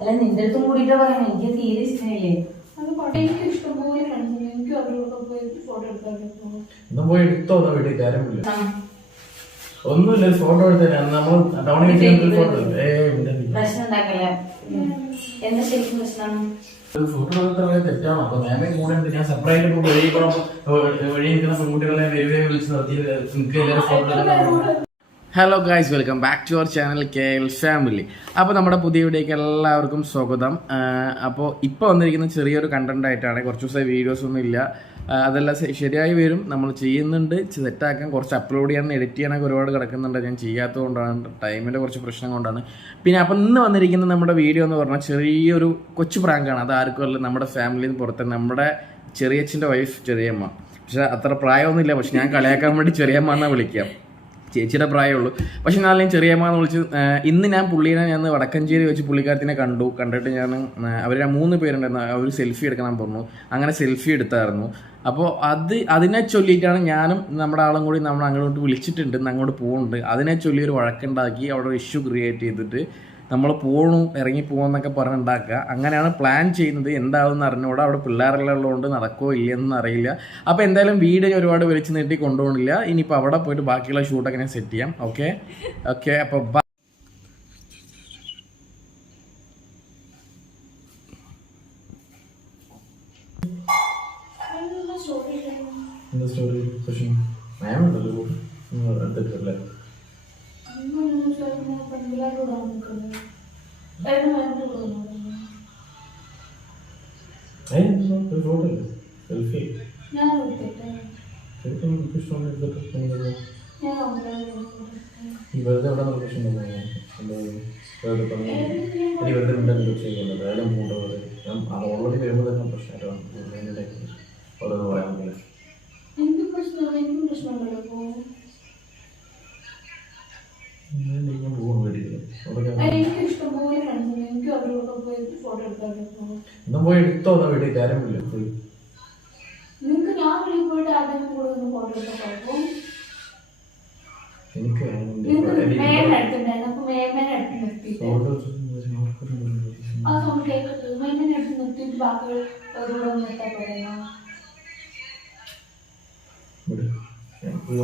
അല്ല നിന്റെ അടുത്തും കൂടിയിട്ട് പറയാം എനിക്ക് തീരെ ഇഷ്ടമില്ലേ. എനിക്ക് ഇഷ്ടംപോലെ ഉണ്ട്. എനിക്ക് അവരോടൊക്കെ പോയി ഫോട്ടോ. ഒന്നും പോയി എടുത്തോ വീട്ടിൽ? കാര്യമില്ല ഒന്നുമില്ല ഫോട്ടോ എടുത്തേ നമ്മൾ ടൗണിൽ ഫോട്ടോ പ്രശ്നം ഉണ്ടാക്കല എന്താ ശരിക്കും പ്രശ്നം? ഫോട്ടോ തെറ്റാണോ? അപ്പൊ മാമേ കൂടെ ഉണ്ട്. ഞാൻ സെപ്പറേറ്റ് ഇപ്പൊ വഴി വഴി നിൽക്കുന്ന പെൺകുട്ടികളെ വെറുതെ വിളിച്ച് നിർത്തി നിങ്ങൾക്ക് എല്ലാവരും photo hello guys welcome back to our channel K L family അപ്പോൾ നമ്മുടെ പുതിയ വീഡിയോക്ക് എല്ലാവർക്കും സ്വാഗതം. അപ്പോൾ ഇപ്പോൾ വന്നിരിക്കുന്ന ചെറിയൊരു കണ്ടന്റ് ആയിട്ടാണ് കുറച്ച് ദിവസമായി വീഡിയോസ് ഒന്നും ഇല്ല. അതെല്ലാം ശരിയായി വരും. നമ്മൾ ചെയ്യുന്നുണ്ട് സെറ്റാക്കാൻ കുറച്ച് അപ്ലോഡ് ചെയ്യാൻ എഡിറ്റ് ചെയ്യാനൊക്കെ ഒരുപാട് കിടക്കുന്നുണ്ട്. ഞാൻ ചെയ്യാത്തത് കൊണ്ടാണ് ടൈമിന്റെ കുറച്ച് പ്രശ്നം കൊണ്ടാണ്. പിന്നെ അപ്പം ഇന്ന് വന്നിരിക്കുന്ന നമ്മുടെ വീഡിയോ എന്ന് പറഞ്ഞാൽ ചെറിയൊരു കൊച്ചു പ്രാങ്കാണ് അത് ആർക്കും അല്ല നമ്മുടെ ഫാമിലിയിൽ നിന്ന് പുറത്ത് നമ്മുടെ ചെറിയച്ഛന്റെ വൈഫ് ചെറിയമ്മ. പക്ഷേ അത്ര പ്രായമൊന്നുമില്ല. പക്ഷെ ഞാൻ കളിയാക്കാൻ വേണ്ടി ചെറിയമ്മ എന്നാൽ വിളിക്കാം ചേച്ചിയുടെ പ്രായമുള്ളൂ. പക്ഷെ എന്നാലും ചെറിയമ്മ എന്ന് വിളിച്ച് ഇന്ന് ഞാൻ പുള്ളീനെ ഞാൻ വടക്കഞ്ചേരി വെച്ച് പുള്ളിക്കാരത്തിനെ കണ്ടു. കണ്ടിട്ട് ഞാൻ അവർ മൂന്ന് പേരുണ്ടായിരുന്നു. അവർ സെൽഫി എടുക്കണം പറഞ്ഞു. അങ്ങനെ സെൽഫി എടുത്തായിരുന്നു. അപ്പോൾ അത് അതിനെ ചൊല്ലിയിട്ടാണ് ഞാനും നമ്മുടെ ആളും കൂടി നമ്മൾ അങ്ങോട്ട് വിളിച്ചിട്ടുണ്ട് അങ്ങോട്ട് പോകുന്നുണ്ട് അതിനെ ചൊല്ലി ഒരു വഴക്കുണ്ടാക്കി അവിടെ ഒരു ഇഷ്യൂ ക്രിയേറ്റ് ചെയ്തിട്ട് നമ്മൾ പോകണു ഇറങ്ങി പോകുന്നൊക്കെ പറഞ്ഞുണ്ടാക്കുക. അങ്ങനെയാണ് പ്ലാൻ ചെയ്യുന്നത്. എന്താവും അറിഞ്ഞുകൂടെ അവിടെ പിള്ളേരെല്ലാമുള്ളതുകൊണ്ട് നടക്കുമോ ഇല്ലയെന്ന് അറിയില്ല. അപ്പോൾ എന്തായാലും വീഡിയോ ഒരുപാട് വലിച്ചു നീട്ടി കൊണ്ടുപോകണില്ല ഇനിയിപ്പോൾ അവിടെ പോയിട്ട് ബാക്കിയുള്ള ഷൂട്ടൊക്കെ ഞാൻ സെറ്റ് ചെയ്യാം. ഓക്കെ ഓക്കെ അപ്പോൾ വെറുതെ അവിടെ നമുക്ക് ഇഷ്ടമുണ്ടോ വെറുതെ പറഞ്ഞു ഇനി വെറുതെ ഉണ്ടെന്ന് ചെയ്യുന്നത് വേറെ മൂണ്ടത് അത് ഓൾറെഡി വരുമ്പോൾ തന്നെ പ്രശ്നമായിട്ടാണ് ഓരോന്ന് പറയാൻ പറ്റില്ല എനിക്ക് പ്രശ്നമാണ് എനിക്കും പ്രശ്നമുണ്ടല്ലോ അപ്പോ ഞാൻ പോകുന്നു വീട്ടിൽ അവിടെ എനിക്ക് ഇഷ്ടംപോലെ ഫ്രണ്ട്സ് ഉണ്ട് എനിക്ക് അവരോടൊക്കെ പോയി ഫോട്ടോ എടുക്കാനൊക്കെ പോകണം ഒന്നും പോയി എടുത്തോ എന്നാ വീട്ടിൽ കാര്യമില്ല പോയി നിങ്ങൾക്ക് ഞാൻ വെളിയിൽ പോയിട്ട് ആദ്യം കൂടെ ഒന്ന് ഫോട്ടോ എടുക്കാൻ പോകും എനിക്ക് നിങ്ങൾക്ക് മേമ എടുത്തിട്ടുണ്ടായിരുന്നു അപ്പൊ മേമേനെ എടുത്ത് നിർത്തിയിട്ട് ആ സൗണ്ട് കേൾക്കട്ടെ മേമേനെ എടുത്ത് നിർത്തിയിട്ട് ബാക്കി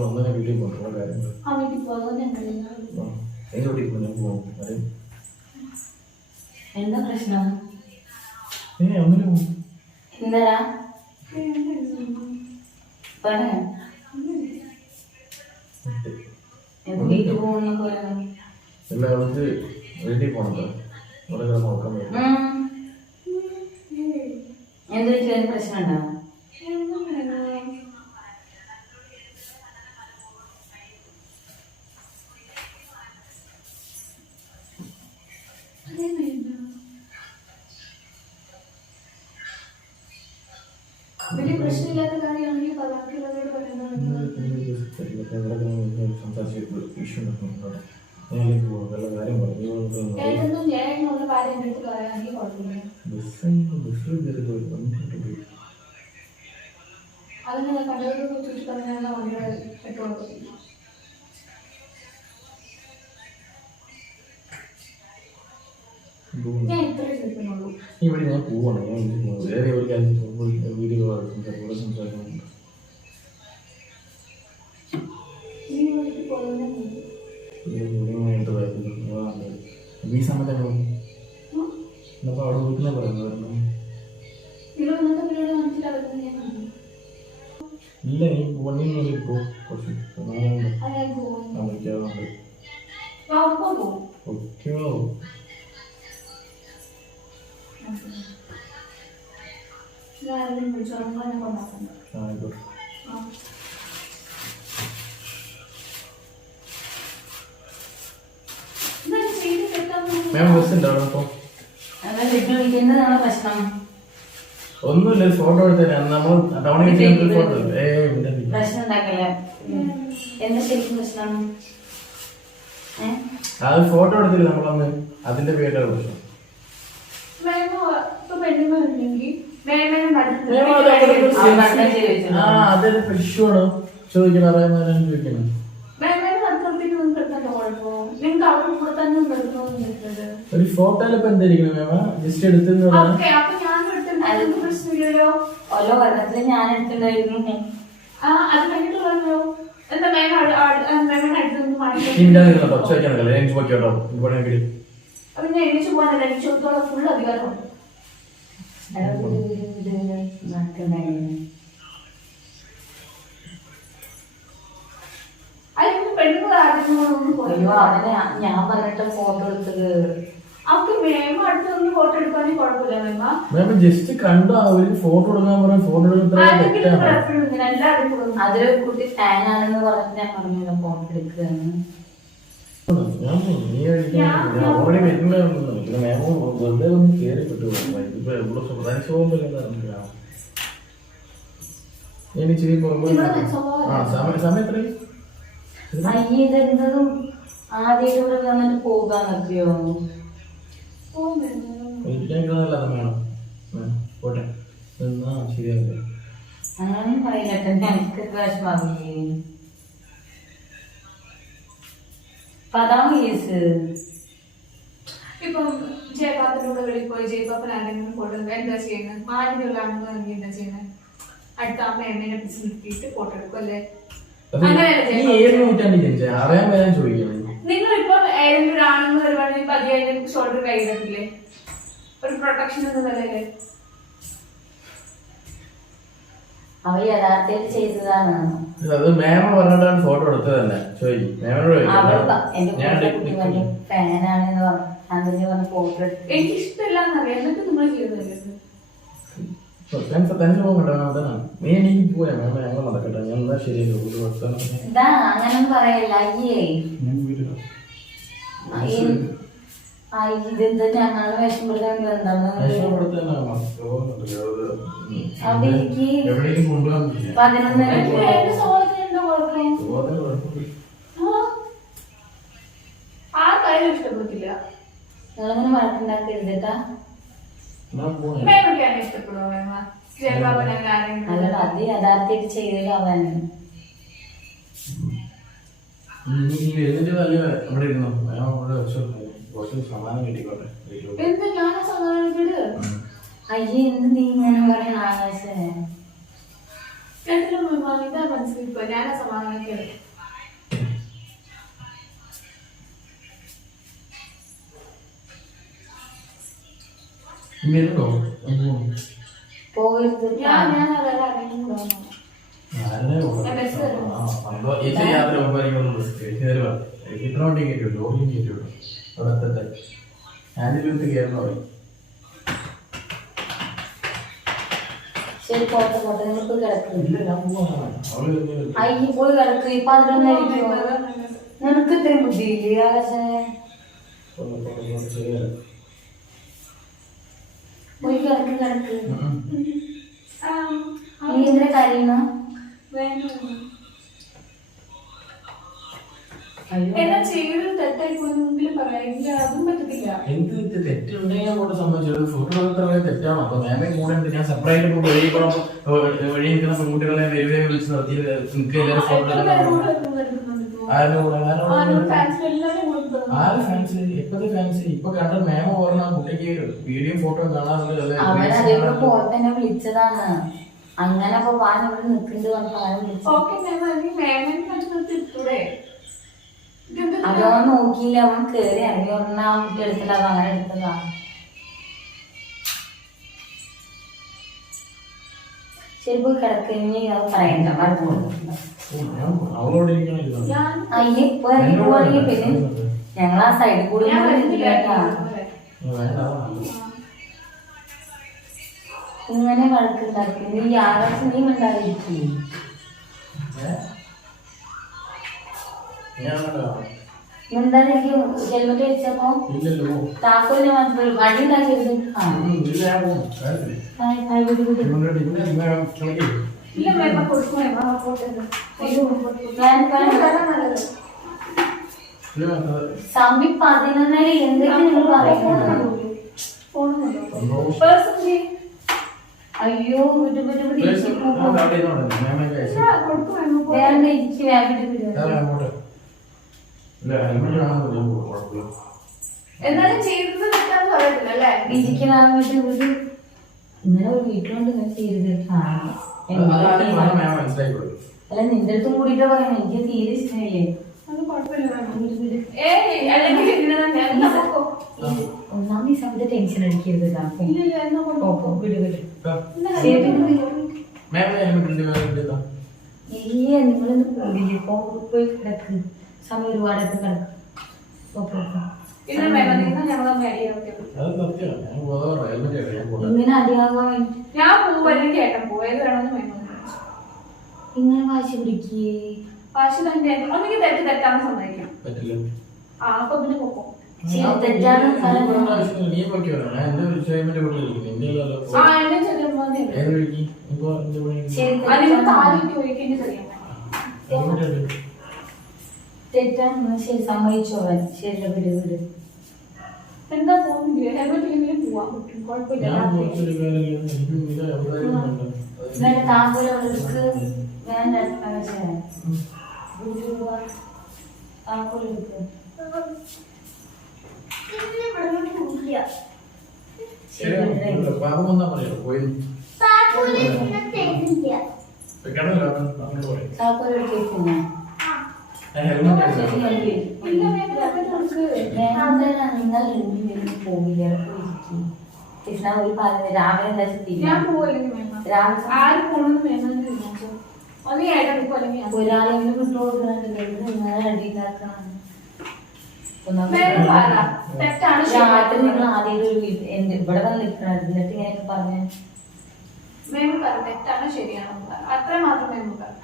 ഒന്നിനെ വീട്ടിൽ പോകുന്നുള്ള കാര്യങ്ങൾ എന്റെ വീട്ടിൽ പോകും. പോകും കാര്യം എന്താ പ്രശ്നം? ഏ ഒന്നിനും പോകും എന്താ പറയാം വീട്ടിൽ പോകുന്ന പറയാം ഇല്ല അവൾക്ക് വീട്ടിൽ പോകണല്ലോ അവിടെ കിടന്ന് നോക്കാൻ പറ്റും എന്തൊരു ചെറിയ പ്രശ്നം ഉണ്ടാവും വലിയ പ്രശ്നമില്ലാത്ത കാര്യമാണെങ്കിൽ ബാക്കിയുള്ളവരോട് പറയുന്നത് ഏട്ടൊന്നും ഞാനുള്ള കാര്യം പറയാണെങ്കിൽ കുഴപ്പമില്ല. അതിന് പെട്ടോളൂ ഞാൻ ഇത്രേ ചോദിക്കുന്നുള്ളൂ. ഇവിടെ ഞാൻ പോവാണ്. ഞാൻ വേറെ ഒരു കാര്യം വീഡിയോ കൂടെ സംസാരിക്കുന്നുണ്ട്. ഈ സമയത്ത് എന്നപ്പോ അവിടെ വീട്ടിലെ പറയുന്നത് ഇല്ല ഈ വണ്ടി പോ കുറച്ച് വിളിക്കാറുണ്ട് കൊണ്ടാക്കുന്നത് ആയിക്കോട്ടെ. മാം ബസ് ഉണ്ടാവണം അപ്പോൾ അതാ വീട്ടിൽ വിളിക്കുന്നതാണ് പ്രശ്നം. ഒന്നുമില്ല ഫോട്ടോ എടുത്തേ നമ്മൾ ടൗണിൽ ഫോട്ടോ ഏ ഇല്ല പ്രശ്നം ഉണ്ടാക്കല എന്താ ശരിക്കും പ്രശ്നം? അത് ഫോട്ടോ എടുത്തില്ല നമ്മളന്ന് അതിന്റെ പേരുടെ പ്രശ്നം. അതൊരു പ്രശ്നമാണ്. ആണ് ചോദിക്കണം അറിയാൻ ചോദിക്കണം ഒരു ഫോട്ടോയിൽ ഇപ്പൊ എന്തായിരിക്കണം മേമ? ജസ്റ്റ് എടുത്തെന്ന് എടുത്തിട്ടുണ്ടായിരുന്നു ഓരോ വർണത്തിൽ ഞാൻ എടുത്തിട്ടുണ്ടായിരുന്നു. ആ അത് കഴിഞ്ഞിട്ട് പറഞ്ഞു എന്താ അടുത്തൊന്നും എനിക്ക് നോക്കിയോട്ടോ ഇവിടെ അപ്പൊ ഞാൻ എണീച്ചു പോകാനല്ല എനിക്ക് ചോദിച്ചോളം ഫുൾ ഞാൻ പറഞ്ഞിട്ട് ഫോട്ടോ എടുത്തത്. മേമ ജസ്റ്റ് കണ്ട ഒരു ഫോട്ടോ എടുക്കാൻ പറഞ്ഞ ഫോട്ടോ അതിലൊരു കുട്ടി ഫാനാണെന്ന് പറഞ്ഞിട്ട് ഞാൻ ഫോട്ടോ ആദ്യം ഇവിടെ വന്നിട്ട് പോകാന്നൊക്കെയോ? എനിക്കല്ല വേണം പോട്ടെ. എന്നാ ശരിയാവില്ല അങ്ങനെ പറയില്ലട്ടെ എനിക്ക് വിഷമാവില്ലേ അപ്പൊ അതാണ് കേസ്. ഇപ്പം വെളിയിൽ പോയി. ജയപാപ്പൻ ആരെങ്കിലും ഫോട്ടോ എന്താ ചെയ്യുന്നത്? മാന്യമുള്ളതാണെന്ന് എന്താ ചെയ്യുന്നത്? അടുത്ത അമ്മ എമ്മേനെ പിടിച്ച് നിർത്തിയിട്ട് ഫോട്ടോ എടുക്കും അല്ലേ? അങ്ങനെയല്ല അറിയാൻ വരാൻ ചോദിക്കണം നിങ്ങളിപ്പോ ഏതെങ്കിലും ഒരു ആണെന്ന് വരുവാണെങ്കിൽ പതിയായിട്ട് ഷോൾഡർ കൈയിടത്തില്ലേ ഒരു പ്രൊട്ടക്ഷൻ എന്ന് പറയുന്നത് അവ യഥാർത്ഥത്തിൽ ചെയ്തതാണ്. അത് മേമ പറഞ്ഞിട്ടാണ് ഫോട്ടോ എടുത്തത് തന്നെ. ചോദിക്കും. മേമനോട് ഫാനാണെന്ന് പറഞ്ഞു പറഞ്ഞ ഫോട്ടോ എടുത്ത്. എനിക്ക് ഇഷ്ടമില്ല എന്നറിയാം എന്നിട്ട് നിങ്ങൾ നീ എനിക്ക് പോയാ. മേമ ഞങ്ങൾ നടക്കട്ടെ. ഞാൻ ശരിയല്ലോ പറയല്ല. അയ്യേ. ഇതെന്താ ഞങ്ങൾ വിഷമപ്പെടുത്താൻ അവിടെ എനിക്ക് പതിനൊന്നര ഇഷ്ടപ്പെട്ടില്ല നിങ്ങളിങ്ങനെ വഴക്കുണ്ടാക്കരുതട്ടാ. ഞാൻ പോവാ. മേമയ്ക്കാണ് ഇഷ്ടപ്പെടുമോ മേമ അയ്യേ എന്ത് നീ ഇങ്ങനെ പറയണ ആകാശേ കേട്ടില്ല മേമ ഇതാ മനസ്സിലിപ്പോ. ഞാൻ. പോകരുത്. ഞാൻ ഞാൻ അതെല്ലാം ആരെങ്കിലും ചേച്ചി യാത്ര പോകുമ്പോഴേക്കും ചേച്ചി തരുവാ. എനിക്ക് ഇത്ര വണ്ടി കയറ്റി വിട്ടു ലോറിയും കയറ്റി വിട്ടു അവിടെ എത്തട്ടെ. ഞാനിരുന്ന് കയറുന്ന പറയും ശരി പോട്ടെ പോട്ടെ നിങ്ങൾ പോയി കിടക്കും. അയ്യ പോയി കിടക്ക് ഇപ്പൊ അതിലൊന്നായിരിക്കും നിനക്ക് ഇത്രയും ബുദ്ധിയില്ലേ ആകാശേ? പോട്ടെ, പോട്ടെ, പോട്ടെ, ശരിയല്ല. പോയി കിടക്ക് കിടക്ക്. നീ എന്തിനാ കരയുന്നു? എന്നാ ചെയ്തത് തെറ്റായി പോയെങ്കിലും പറയാം. എനിക്ക് അതും പറ്റത്തില്ല. എന്ത് തെറ്റ്? തെറ്റുണ്ടെങ്കിൽ അങ്ങോട്ട് സംബന്ധിച്ചത് ഫോട്ടോ എടുത്ത തെറ്റാണോ? അപ്പൊ മേമേ കൂടെ ഉണ്ട് ഞാൻ സെപ്പറേറ്റ് ഇപ്പൊ വഴി കൂടെ വഴി നിൽക്കുന്ന പെൺകുട്ടികളെ വെറുതെ വിളിച്ച് നിർത്തി നിങ്ങൾക്ക് എല്ലാവരും ഫോട്ടോ കൂടെ? ആരുടെ കൂടെ ആരുടെ കൂടെ കൂടെ ഫാൻസ് ഇപ്പത്തെ ഫാൻസ് ഇപ്പൊ കണ്ട മേമ പറഞ്ഞ കുട്ടിക്ക് വീഡിയോ ഫോട്ടോ കാണാറുണ്ട്. വിളിച്ചതാണ്. അങ്ങനെ അപ്പൊ വാൻ ഇവിടെ നിൽക്കുന്നുണ്ട് അതോ? നോക്കിയില്ല. അവൻ കേറി ഇറങ്ങി ഒന്നാം കുട്ടി എടുത്തില്ല അത് അങ്ങനെ എടുത്തതാണ് ശരിപ്പോ കിടക്കഞ്ഞി അത് പറയണ്ട. അയ്യ ഇപ്പൊ ഇറങ്ങി പോവാണെങ്കിൽ പിന്നെ ഞങ്ങൾ ആ സൈഡിൽ കൂടി ഞാൻ ഇങ്ങനെ വഴക്കുണ്ടാക്കി നീ ആകാശം നീ ഉണ്ടായിരിക്കും എനിക്ക് ഹെൽമെറ്റ് വെച്ചപ്പോ ഇല്ലല്ലോ. താക്കോലിനെ മാത്രം വഴി സമി പതിനൊന്നര എന്തൊക്കെ നിങ്ങൾ പറയുന്നത്? അയ്യോ. എന്നാലും ചെയ്തത് തെറ്റാന്ന് പറയത്തില്ല അല്ലേ? ഇങ്ങനെ ഒരു വീട്ടിലുണ്ട് മനസ്സിലാക്കിക്കൊള്ളു. അല്ല നിന്റെ അടുത്തും കൂടിയിട്ട് പറയണേ. എനിക്ക് തീരെ ഇഷ്ടമില്ലേ? അത് കുഴപ്പമില്ല. ഏയ് അല്ലെങ്കിൽ ടെൻഷൻ അടിക്കരുത് ഇല്ല, നിങ്ങളൊന്ന് പോകില്ലേ? പോയി കിടക്ക്. സമയം ഒരുപാടൊക്കെ കിടക്ക്. ഇങ്ങനെ അടിയാകാൻ ഞാൻ പോയത് വേണമെന്ന് ഇങ്ങനെ വാശി പിടിക്കേ. വാശി തന്നെ ഒന്നെങ്കിൽ തെറ്റ് തെറ്റാന്ന് സമ്മതിക്കാം. ആ അപ്പൊ പിന്നെ പോക്കോ. തെറ്റാണ് അതിന് തെറ്റാണ്. ശരി സമ്മതിച്ചോളാൻ ശരി വിട് വിട്. എന്താ പോകുന്നില്ല പോവാൻ പറ്റും കുഴപ്പമില്ല. അത് വേണ്ട താമ്പൂല രാവിലെ ഒരാളെങ്കിലും വിട്ടു കൊടുക്കുന്നുണ്ടെങ്കിൽ നിങ്ങൾ രാത്രി നിങ്ങൾ ആദ്യം ഒരു എന്ത് ഇവിടെ വന്ന് നിൽക്കണം എന്നിട്ട് ഇങ്ങനെയൊക്കെ പറഞ്ഞ?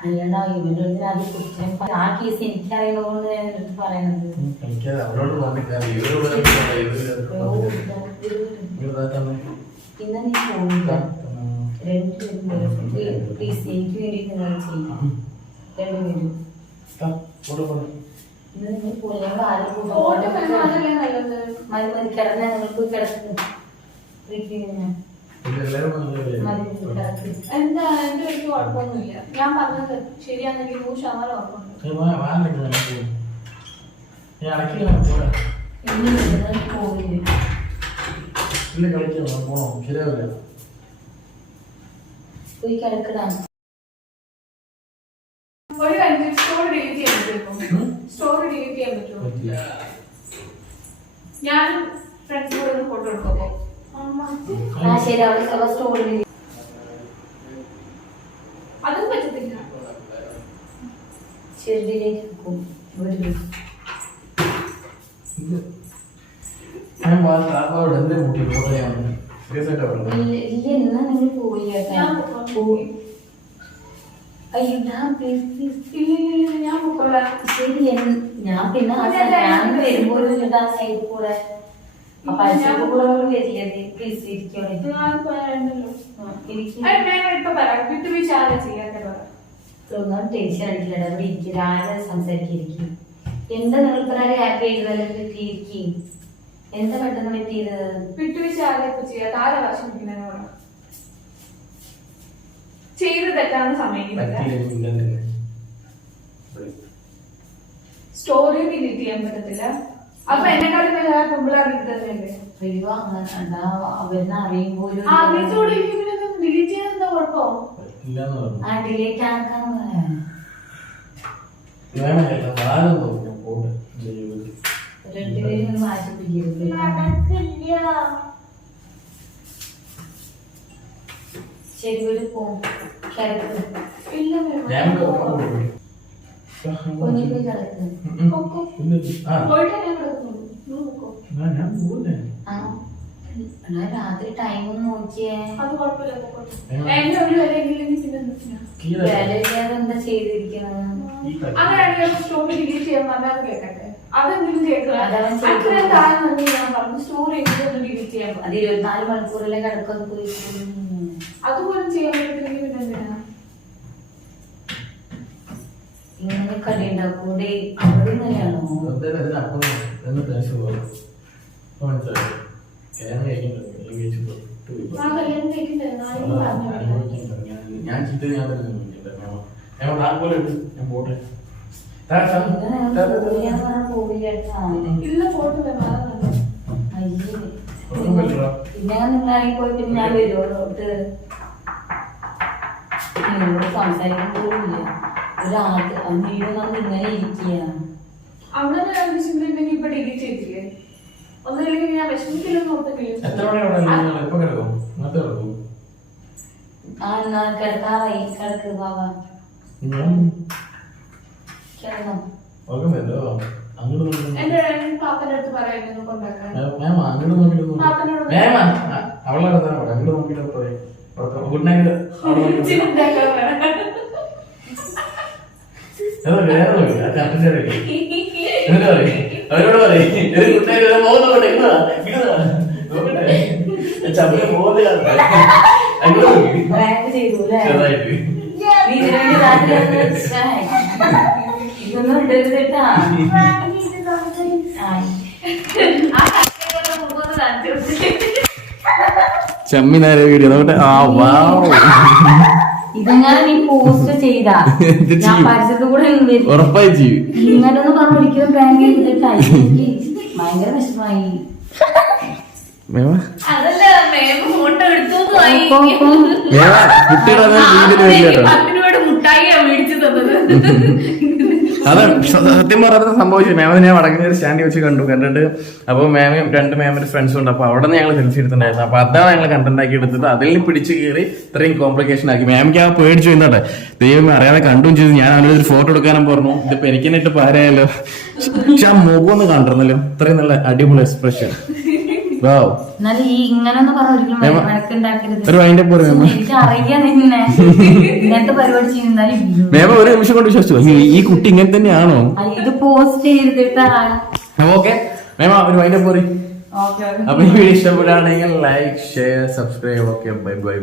അല്ലാണ്ട് ഇവന്റെ അടുത്ത് അത് കുറിച്ച് ആ കേസ് ഞാൻ പറയണത്. എനിക്ക് പറഞ്ഞിട്ട് ഇവർ ഇവരിതാ തന്നെ. ഇന്ന് നീ പോകില്ല ഉം. രണ്ടുപേരും പ്ലീസ് എനിക്ക് വേണ്ടിയിട്ട് നിങ്ങൾ ചെയ്യും. രണ്ടുപേരും എന്താ എന്റെ എനിക്ക് കുഴപ്പമൊന്നുമില്ല ഞാൻ പറഞ്ഞത് ശരിയാണെങ്കിൽ നൂറ് ശതമാനം ഉറപ്പുണ്ട്. പോയി കിടക്കണം ഒരു ഡിലീറ്റ് ചെയ്യാൻ പറ്റുമോ ഉം? സ്റ്റോറി ഡിലീറ്റ് ചെയ്യാൻ പറ്റുമോ? ഞാനും ഞാൻ ഫ്രണ്ട്സ് കൂടെ ഒന്ന് ഫോട്ടോ എടുക്കുമ്പോ ശരി അവിടെ സ്റ്റോറി അതും പറ്റത്തില്ല. ഞാൻ വാ, താത്താവോട് എന്തേ മുട്ടി ഫോട്ടോ പറഞ്ഞത്. ഇല്ല എന്നാ നിങ്ങൾ പോയി കേട്ടോ. ഞാൻ അയ്യോ പ്ലീസ് please, ഇല്ല ഞാൻ പിന്നെ ആ ഞാൻ വരുമ്പോഴും ഇങ്ങോട്ട് ആ സൈഡിൽ കൂടെ ആ പൈസക്ക് കൂടെ വരില്ലേ? പ്ലീസ് ഇരിക്കണേ. ആരാ ടെൻഷൻ അടിക്കില്ല അവിടെ ഇരിക്കും. രാവിലെ സംസാരിക്കും എന്താ നിങ്ങൾ ഇത്ര ഹാപ്പി ആയിരുന്നല്ലോ ഇരിക്കും എന്താ പെട്ടെന്ന് പറ്റിയത്? വിട്ടുവീഴ്ച ആരാ ചെയ്യാത്ത ആരാ വിഷമിക്കുന്നതിന് പറ ചെയ്ത് തെറ്റാന്ന് സമ്മതിക്കുന്നില്ല പറ്റിയില്ലെങ്കിൽ ഇല്ലെന്ന് സ്റ്റോറി ഡിലീറ്റ് ചെയ്യാൻ പറ്റത്തില്ല. അപ്പൊ എന്നെക്കാളും വേറെ പെമ്പിളാർ കിട്ടുന്നതല്ലേ അയ്യോ അങ്ങനെ ഡിലീറ്റ് ചെയ്യാൻ എന്താ കുഴപ്പം? ആ ഡിലീറ്റ് ആക്കാൻ. രണ്ടുപേരും ശരി ഒരു ഇല്ല രാത്രി ടൈം നോക്കിയേ എന്താ. അങ്ങനെയാണെങ്കിൽ സ്റ്റോറി ഡിലീറ്റ് ചെയ്യാൻ പറഞ്ഞാൽ കേൾക്കട്ടെ അതെന്തെങ്കിലും. അത്രയും താഴെ ഞാൻ പറഞ്ഞു സ്റ്റോറി ഡിലീറ്റ് ചെയ്യാൻ അത് ഇരുപത്തിനാല് മണിക്കൂറിലെ കിടക്കൊന്ന് പോയി അതുപോലും ചെയ്യാൻ പിന്നെ എന്തിനാ ഇങ്ങനെ കടി ഉണ്ടാക്കൂടെ അവിടെ നിന്നെയാണോ എന്തായാലും അതിനപ്പുറം എന്ന് ടെൻഷൻ പോകും. ഇപ്പൊ മനസ്സിലായോ? കല്യാണം കഴിക്കുന്നുണ്ട്. കല്യാണം കഴിച്ചിട്ട് ആ കല്യാണം ഉണ്ടാക്കൂടെ ആരെങ്കിലും പറഞ്ഞു ഞാൻ ചിത്ത ഞാൻ. ഞാൻ- ഞാൻ ഞാൻ പോട്ടെ. ഇല്ല ഫോട്ടോ. പിന്നെ നിങ്ങളാണെങ്കിൽ പോയി പിന്നെ ഞാൻ വരുമോ സംസാരിക്കാൻ പോലില്ല ഒരാൾക്ക് നമ്മൾ ഇങ്ങനെ ഇരിക്കുക അങ്ങനെ ആവശ്യമുണ്ടെങ്കിൽ ഇപ്പൊ ഡിലീറ്റ് ചെയ്തില്ലേ ഒന്നുമില്ലെങ്കിൽ ഞാൻ വിഷമിക്കില്ലെന്ന് എത്ര മണിയാണ് നിങ്ങൾ എപ്പോ കിടക്കും? ഇന്നത്തെ കിടക്കും. ആ എന്നാ കിടക്കാറായി. കിടക്ക് ബാബാ ഞാൻ കിടന്നോ. ഉറങ്ങുന്നില്ലോ അങ്ങോട്ട് അവരോട് പറയും. ചമ്മ പോകുന്ന അങ്ങോട്ട് നോക്കി പ്രാങ്ക് ചെയ്തു അല്ലേ? ചെറുതായിട്ട്. നീ ഇതിനു രാത്രി അത് ശ്ശേ. ഇതൊന്നും ഇടരുത് കേട്ടാ ആയി. ആ കട്ടയൊക്കെ മുമ്പൊന്ന് കാണിച്ചു കൊടുത്തിട്ട്. ചമ്മിനാരെ വീഡിയോ. ആ വാവ്. ഇതെങ്ങനെ നീ പോസ്റ്റ് ചെയ്താ. ഞാൻ? പരിസരത്ത് കൂടെ. ഉറപ്പായി ചെയ്യും. ഇങ്ങനൊന്നും പറഞ്ഞ് ഒരിക്കലും പ്രാങ്ക് ചെയ്തിട്ടായി ഭയങ്കര വിഷമായി മേടിച്ചു തന്നത് അതെ സ- സത്യം പറഞ്ഞത് സംഭവിച്ചു മാമിനെ ഞാൻ വടക്കഞ്ചേരി സ്റ്റാൻഡിൽ വെച്ച് കണ്ടു. കണ്ടിട്ട് അപ്പോൾ മാമയും രണ്ട് മാമിന്റെ ഫ്രണ്ട്സും ഉണ്ട്. അപ്പോൾ അവിടെ നിന്ന് ഞങ്ങൾ സെൽഫി എടുത്തിട്ടുണ്ടായിരുന്നു. അപ്പോൾ അതാണ് ഞങ്ങൾ കണ്ടന്റ് ആക്കി എടുത്തത്. അതിൽ പിടിച്ച് കയറി ഇത്രയും കോംപ്ലിക്കേഷൻ ആക്കി. മാമിക്ക് ആ പേടിച്ചു എന്നിട്ടെ? ദൈവം അറിയാതെ കണ്ടും ചെയ്തു. ഞാൻ അവനൊരു ഒരു ഫോട്ടോ എടുക്കാനും പറഞ്ഞു. ഇതിപ്പോ എനിക്കെന്നിട്ട് പാരായാലോ പക്ഷെ ആ മുഖം ഒന്ന് കണ്ടിരുന്നല്ലോ. ഇത്രയും നല്ല അടിപൊളി എക്സ്പ്രഷൻ എന്നാലും ഈ ഇങ്ങനൊന്നും പറഞ്ഞ ഒരിക്കലും വഴക്കുണ്ടാക്കരുത്. എനിക്ക് അറിയാം നിന്നെ. ഇങ്ങനത്തെ പരിപാടി ചെയ്യുന്നാലും മേമ ഒരു നിമിഷം കൊണ്ട് വിശ്വസിച്ചു? ഈ കുട്ടി ഇങ്ങനെ തന്നെയാണോ? ഇത് പോസ്റ്റ് ചെയ്തിട്ടാ ഓക്കെ മേമ ഒരു വൈൻഡപ്പ് പറയും അപ്പൊ ഈ വീഡിയോ ഇഷ്ടപ്പെടുകയാണെങ്കിൽ like share subscribe okay bye bye.